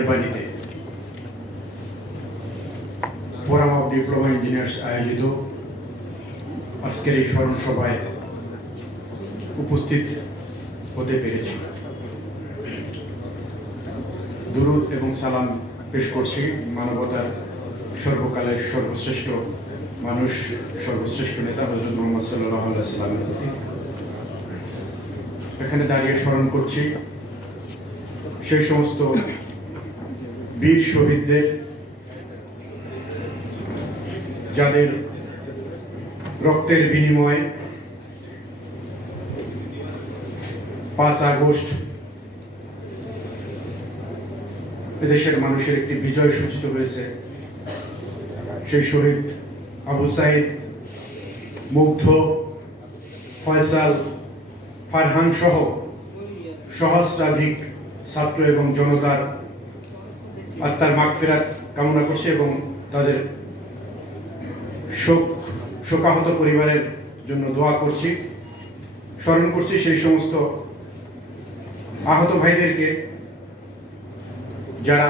মেহরবানিতে forum of diploma engineers আয়োজিত আজকের এই স্মরণ সভায় উপস্থিত হতে পেরেছি। দুরূদ এবং সালাম পেশ করছি মানবতার সর্বকালের সর্বশ্রেষ্ঠ মানুষ, সর্বশ্রেষ্ঠ নেতা হযরত মুহাম্মদ সাল্লাল্লাহু আলাইহি ওয়াসাল্লামের প্রতি। এখানে দাঁড়িয়ে স্মরণ করছি সেই সমস্ত বীর শহীদদের, যাদের রক্তের বিনিময়ে 5 আগস্ট এদেশের মানুষের একটি বিজয় সূচিত হয়েছে। সেই শহীদ আবু সাইদ, মুগ্ধ, ফয়সাল, ফারহান সহ সহস্রাধিক ছাত্র এবং জনতার আত্মার মাগফিরাত কামনা করছে এবং তাদের শোকাহত পরিবারের জন্য দোয়া করছি। স্মরণ করছি সেই সমস্ত আহত ভাইদেরকে যারা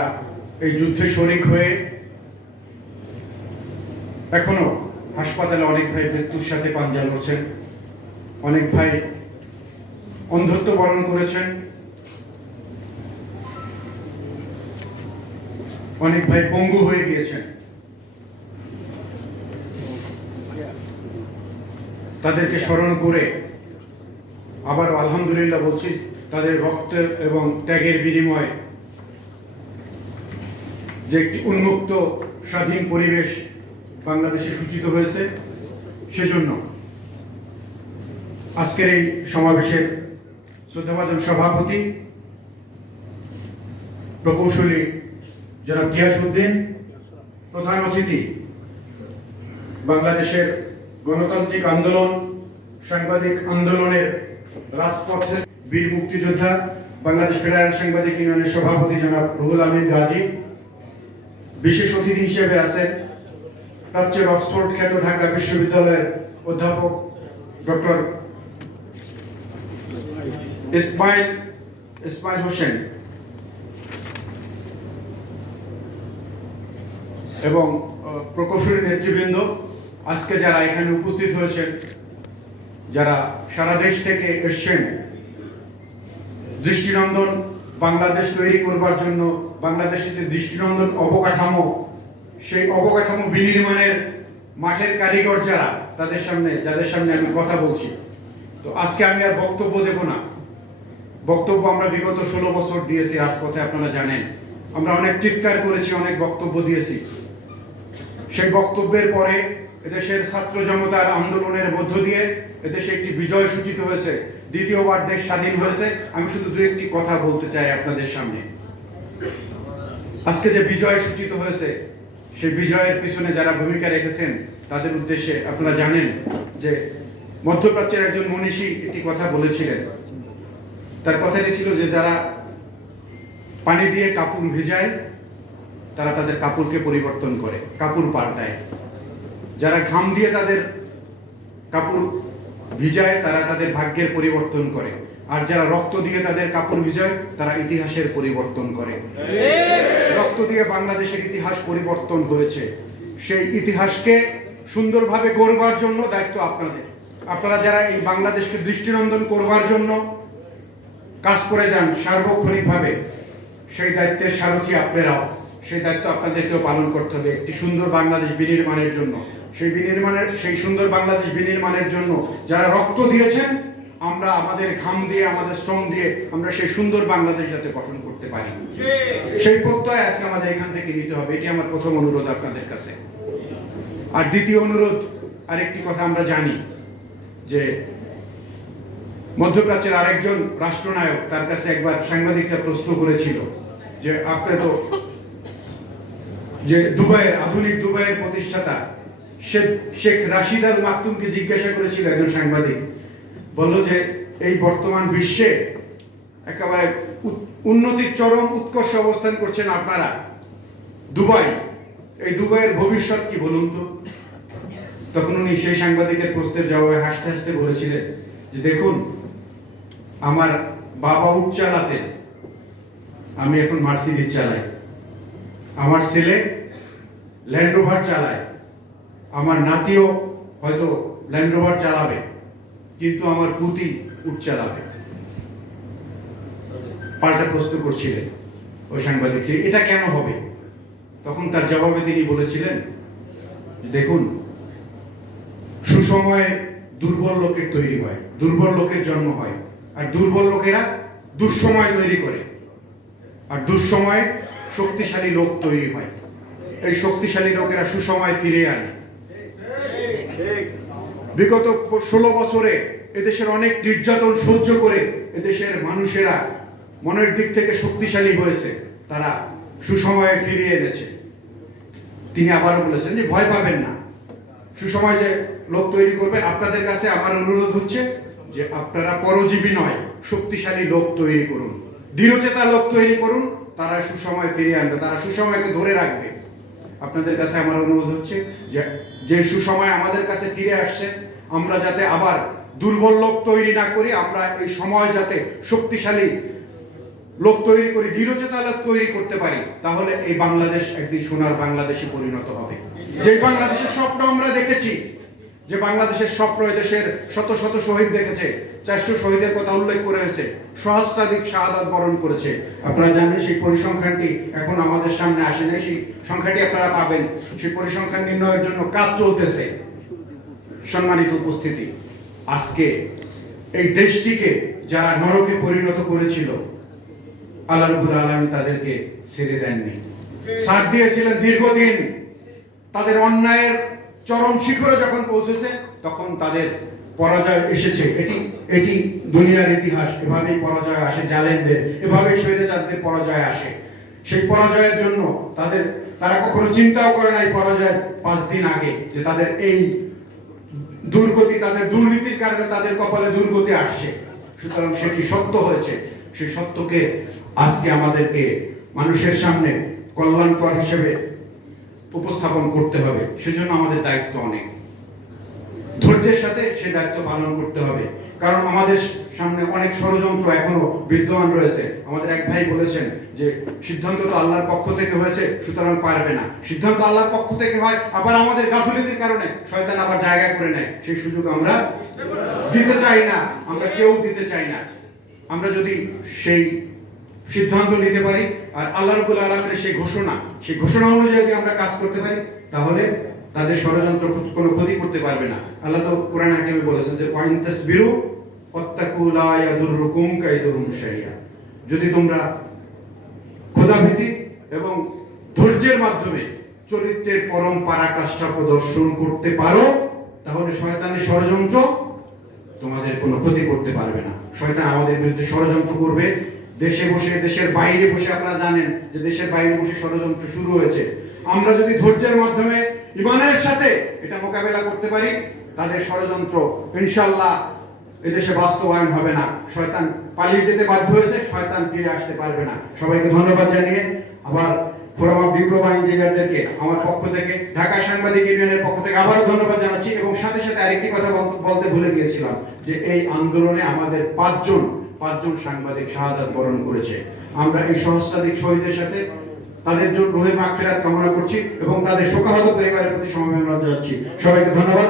এই যুদ্ধে শরিক হয়ে এখনো হাসপাতালে, অনেক ভাই মৃত্যুর সাথে পাঞ্জা লড়ছেন, অনেক ভাই অন্ধত্ব বরণ করেছেন, অনেক ভাই পঙ্গু হয়ে গিয়েছেন। তাদেরকে স্মরণ করে আবার আলহামদুলিল্লাহ বলছি, তাদের রক্ত এবং ত্যাগের বিনিময়ে যে একটি উন্মুক্ত স্বাধীন পরিবেশ বাংলাদেশে সূচিত হয়েছে, সেজন্য আজকের এই সমাবেশের শ্রদ্ধাভাজন সভাপতি প্রকৌশলী জনাব গিয়াসউদ্দিন, প্রধান অতিথি বাংলাদেশের গণতান্ত্রিক আন্দোলন, সাংবাদিক আন্দোলনের রাজপথের বীর মুক্তিযোদ্ধা, বাংলাদেশ ফেডারেল সাংবাদিক ইউনিয়নের সভাপতি জনাব রুহুল আমিন গাজী, বিশেষ অতিথি হিসেবে আছেন প্রাচ্যের অক্সফোর্ড খ্যাত ঢাকা বিশ্ববিদ্যালয়ের অধ্যাপক ডক্টর ইসমাইল হোসেন এবং প্রকৌশলী নেতৃবৃন্দ, আজকে যারা এখানে উপস্থিত হয়েছেন, যারা সারা দেশ থেকে এসছেন দৃষ্টিনন্দন বাংলাদেশ তৈরি করবার জন্য, বাংলাদেশের যে দৃষ্টিনন্দন অবকাঠামো, সেই অবকাঠামো বিনির্মাণের মাঠের কারিগর যারা, যাদের সামনে আমি কথা বলছি। তো আজকে আমি আর বক্তব্য দেব না। বক্তব্য আমরা বিগত 16 বছর দিয়েছি রাজপথে, আপনারা জানেন। আমরা অনেক চিৎকার করেছি, অনেক বক্তব্য দিয়েছি। সেই বক্তব্যের পরে এদেশের ছাত্র জনতার আন্দোলনের মধ্য দিয়ে এদেশে একটি বিজয় সূচিত হয়েছে, দ্বিতীয়বার দেশ স্বাধীন হয়েছে। আমি শুধু দু একটি কথা বলতে চাই আপনাদের সামনে। আজকে যে বিজয় সূচিত হয়েছে, সেই বিজয়ের পিছনে যারা ভূমিকা রেখেছেন তাদের উদ্দেশ্যে আপনারা জানেন যে মধ্যপ্রাচ্যের একজন মনীষী একটি কথা বলেছিলেন। তার কথাটি ছিল যে যারা পানি দিয়ে কাপড় ভিজায় তারা তাদের কাপড়কে পরিবর্তন করে, কাপড় পাল্টায়। যারা ঘাম দিয়ে তাদের কাপড় ভিজায় তারা তাদের ভাগ্যের পরিবর্তন করে, আর যারা রক্ত দিয়ে তাদের কাপড় ভিজায় তারা ইতিহাসের পরিবর্তন করে। রক্ত দিয়ে বাংলাদেশের ইতিহাস পরিবর্তন হয়েছে। সেই ইতিহাসকে সুন্দরভাবে গড়বার জন্য দায়িত্ব আপনাদের। আপনারা যারা এই বাংলাদেশকে দৃষ্টিনন্দন করবার জন্য কাজ করে যান সার্বক্ষণিকভাবে, সেই দায়িত্বের সারথি আপনারাও। সেই দায়িত্ব আপনাদেরকেও পালন করতে হবে একটি সুন্দর বাংলাদেশ বিনির্মাণের জন্য। সেই সুন্দর বাংলাদেশ বিনির্মাণের জন্য যারা রক্ত দিয়েছেন, আমরা আমাদের ঘাম দিয়ে, আমাদের শ্রম দিয়ে আমরা সেই সুন্দর বাংলাদেশ যাতে গঠন করতে পারি, সেই প্রত্যয় আজকে আমাদের এখান থেকে নিতে হবে। এটি আমার প্রথম অনুরোধ আপনাদের কাছে। আর দ্বিতীয় অনুরোধ, আরেকটি কথা আমরা জানি যে মধ্যপ্রাচ্যের আরেকজন রাষ্ট্রনায়ক, তার কাছে একবার সাংবাদিকরা প্রশ্ন করেছিল যে আপনি তো যে দুবাইয়ের, আধুনিক দুবাইয়ের প্রতিষ্ঠাতা শেখ রাশিদ আল মাকতুমকে জিজ্ঞাসা করেছিল একজন সাংবাদিক, বলল যে এই বর্তমান বিশ্বে একেবারে উন্নতির চরম উৎকর্ষ অবস্থান করছেন আপনারা, দুবাই, এই দুবাইয়ের ভবিষ্যৎ কি বলুন তো? তখন উনি সেই সাংবাদিকের প্রশ্নের জবাবে হাসতে হাসতে বলেছিলেন যে দেখুন, আমার বাবা উট চালাতেন, আমি এখন মার্সিডিজ চালাই। আমার ছেলে ল্যান্ড রোভার চালায়, আমার নাতিও হয়তো ল্যান্ড রোভার চালাবে, কিন্তু আমার পুতি উট চালাবে। পাল্টা প্রশ্ন করছিলেন ওই সাংবাদিক, এটা কেন হবে? তখন তার জবাবে তিনি বলেছিলেন, দেখুন, সুসময়ে দুর্বল লোকের তৈরি হয়, দুর্বল লোকের জন্ম হয়, আর দুর্বল লোকেরা দুঃসময় তৈরি করে, আর দুঃসময়ে শক্তিশালী লোক তৈরি হয়। এই শক্তিশালী লোকেরা সুসময় ফিরে আনে। বিগত 16 বছরে এদেশের অনেক নির্যাতন সহ্য করে এদেশের মানুষেরা মনের দিক থেকে শক্তিশালী হয়েছে, তারা সুসময়ে ফিরিয়ে এনেছে। তিনি আবারও বলেছেন যে ভয় পাবেন না, সুসময় যে লোক তৈরি করবে। আপনাদের কাছে আমার অনুরোধ হচ্ছে যে আপনারা পরজীবী নয়, শক্তিশালী লোক তৈরি করুন, দৃঢ়চেতা লোক তৈরি করুন, তারা সুসময় ফিরিয়ে আনবে, তারা সুসময়কে ধরে রাখবে। আপনাদের কাছে আমার অনুরোধ হচ্ছে যে সুসময় আমাদের কাছে ফিরে আসছে, আমরা যাতে আবার দুর্বল লোক তৈরি না করি, আমরা এই সময় যাতে শক্তিশালী লোক তৈরি করি, দৃঢ়চেতা লোক তৈরি করতে পারি, তাহলে এই বাংলাদেশ একদিন সোনার বাংলাদেশে পরিণত হবে। যে বাংলাদেশের স্বপ্ন আমরা দেখেছি, যে বাংলাদেশের স্বপ্ন এদেশের শত শত শহীদ দেখেছে, 400 শহীদের কথা উল্লেখ করে হয়েছে, সহস্রাধিক শাহাদাত বরণ করেছে। আপনারা জানেন সেই পরিসংখ্যানটি এখন আমাদের সামনে আসে নাই, সেই সংখ্যাটি আপনারা পাবেন। সেই পরিসংখ্যান নির্ণয়ের জন্য কাজ চলতেছে। সম্মানিত উপস্থিতি, আজকে এই দেশটিকে যারা নরকে পরিণত করেছিল, আল্লাহ রাব্বুল আলামিন তাদেরকে ছেড়ে দেননি, সাথ দিয়েছিলেন দীর্ঘদিন। তাদের অন্যায়ের চরম শিখরে যখন পৌঁছেছে, তখন তাদের পরাজয় এসেছে। এটি দুনিয়ার ইতিহাস। এভাবেই পরাজয় আসে জালেমদের, এভাবেই স্বৈরাচারদের পরাজয় আসে। সেই পরাজয়ের জন্য তারা কখনো চিন্তাও করে নাই পরাজয়ের 5 দিন আগে যে তাদের এই দুর্গতি, তাদের দুর্নীতির কারণে তাদের কপালে দুর্গতি আসছে। সুতরাং সেটি সত্য হয়েছে। সেই সত্যকে আজকে আমাদেরকে মানুষের সামনে কল্যাণকর হিসেবে উপস্থাপন করতে হবে। সেজন্য আমাদের দায়িত্ব অনেক, ধৈর্যের সাথে সেই দায়িত্ব পালন করতে হবে। কারণ আমাদের সামনে অনেক ষড়যন্ত্র এখনো বিদ্যমান রয়েছে। আমাদের এক ভাই বলেছেন যে সিদ্ধান্ত তো আল্লাহর পক্ষ থেকে হয়েছে, সুতরাং পারবে না। সিদ্ধান্ত আল্লাহর পক্ষ থেকে হয়, আবার আমাদের গাফিলতির কারণে শয়তান আবার জায়গা করে নেয়। সেই সুযোগ আমরা দিতে চাই না, আমরা কেউ দিতে চাই না। আমরা যদি সেই সিদ্ধান্ত নিতে পারি আর আল্লাহ রাব্বুল আলামিনের সেই ঘোষণা অনুযায়ী আমরা কাজ করতে পারি, তাহলে তাদের ষড়যন্ত্র কোনো ক্ষতি করতে পারবে না। আল্লাহ তো কোরআন হাকিমে বলেছেন যে ওয়াইন তাসবিরু ওয়াত্তাকু লা ইয়াদুররুকুম কাইদুহুম শাইআ। যদি তোমরা খোদাভীতি এবং ধৈর্যের মাধ্যমে চরিত্রের পরম পরাকাষ্ঠা প্রদর্শন করতে পারো, তাহলে শয়তানের ষড়যন্ত্র তোমাদের কোনো ক্ষতি করতে পারবে না। শয়তান আমাদের বিরুদ্ধে ষড়যন্ত্র করবে দেশে বসে, দেশের বাইরে বসে। আপনারা জানেন যে দেশের বাইরে বসে ষড়যন্ত্র শুরু হয়েছে। আমরা যদি ধৈর্যের মাধ্যমে ঈমানের সাথে এটা মোকাবেলা করতে পারি, তাদের ষড়যন্ত্র ইনশাআল্লাহ এদেশে বাস্তবায়ন হবে না। শয়তান পালিয়ে যেতে বাধ্য হয়েছে, শয়তান ফিরে আসতে পারবে না। সবাইকে ধন্যবাদ জানিয়ে আবার ফোরাম অফ ডিপ্লোমা ইঞ্জিনিয়ারদেরকে আমার পক্ষ থেকে, ঢাকা সাংবাদিক ইউনিয়নের পক্ষ থেকে আবারও ধন্যবাদ জানাচ্ছি। এবং সাথে সাথে আরেকটি কথা বলতে ভুলে গিয়েছিলাম যে এই আন্দোলনে আমাদের 5জন সাংবাদিক শাহাদাত বরণ করেছে। আমরা এই সহস্রাধিক শহীদের সাথে তাদের জন্য রুহের মাগফিরাত কামনা করছি এবং তাদের শোকাহত পরিবারের প্রতি সমবেদনা জানাচ্ছি। সবাইকে ধন্যবাদ।